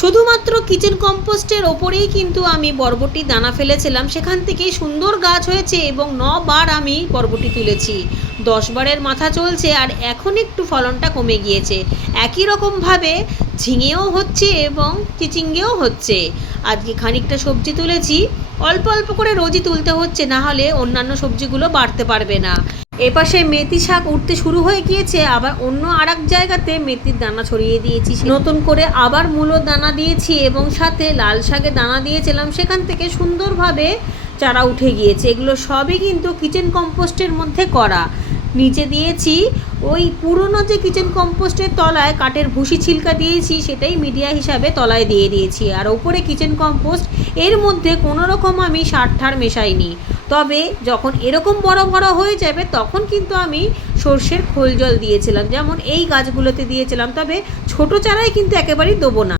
শুধুমাত্র কিচেন কম্পোস্টের ওপরেই কিন্তু আমি বরবটির দানা ফেলেছিলাম, সেখান থেকেই সুন্দর গাছ হয়েছে এবং 9 বার আমি বরবটি তুলেছি। 10 বারের মাথা চলছে আর এখন একটু ফলনটা কমে গিয়েছে। একই রকমভাবে ঝিঙেও হচ্ছে এবং চিচিঙ্গেও হচ্ছে। আজকে খানিকটা সবজি তুলেছি, অল্প অল্প করে রোজই তুলতে হচ্ছে, না হলে অন্যান্য সবজিগুলো বাড়তে পারবে না। এপাশে মেথি শাক উঠতে শুরু হয়ে গিয়েছে, আবার অন্য আর এক জায়গাতে মেথির দানা ছড়িয়ে দিয়েছি, নতুন করে আবার মূলোর দানা দিয়েছি এবং সাথে লাল শাকের দানা দিয়েছিলাম, সেখান থেকে সুন্দরভাবে চারা উঠে গিয়েছে। এগুলো সবই কিন্তু কিচেন কম্পোস্টের মধ্যে করা। নিচে দিয়েছি ওই পুরনো যে কিচেন কম্পোস্টের তলায় কাঠের ভুসি ছিলকা দিয়েছি, সেটাই মিডিয়া হিসাবে তলায় দিয়ে দিয়েছি। আর ওপরে কিচেন কম্পোস্ট, এর মধ্যে কোনো রকম আমি সার ঠার মেশাইনি। তবে যখন এরকম বড় বড় হয়ে যাবে তখন কিন্তু আমি সর্ষের খোল জল দিয়েছিলাম, যেমন এই গাছগুলোতে দিয়েছিলাম। তবে ছোট চারাই কিন্তু একেবারেই দেবো না।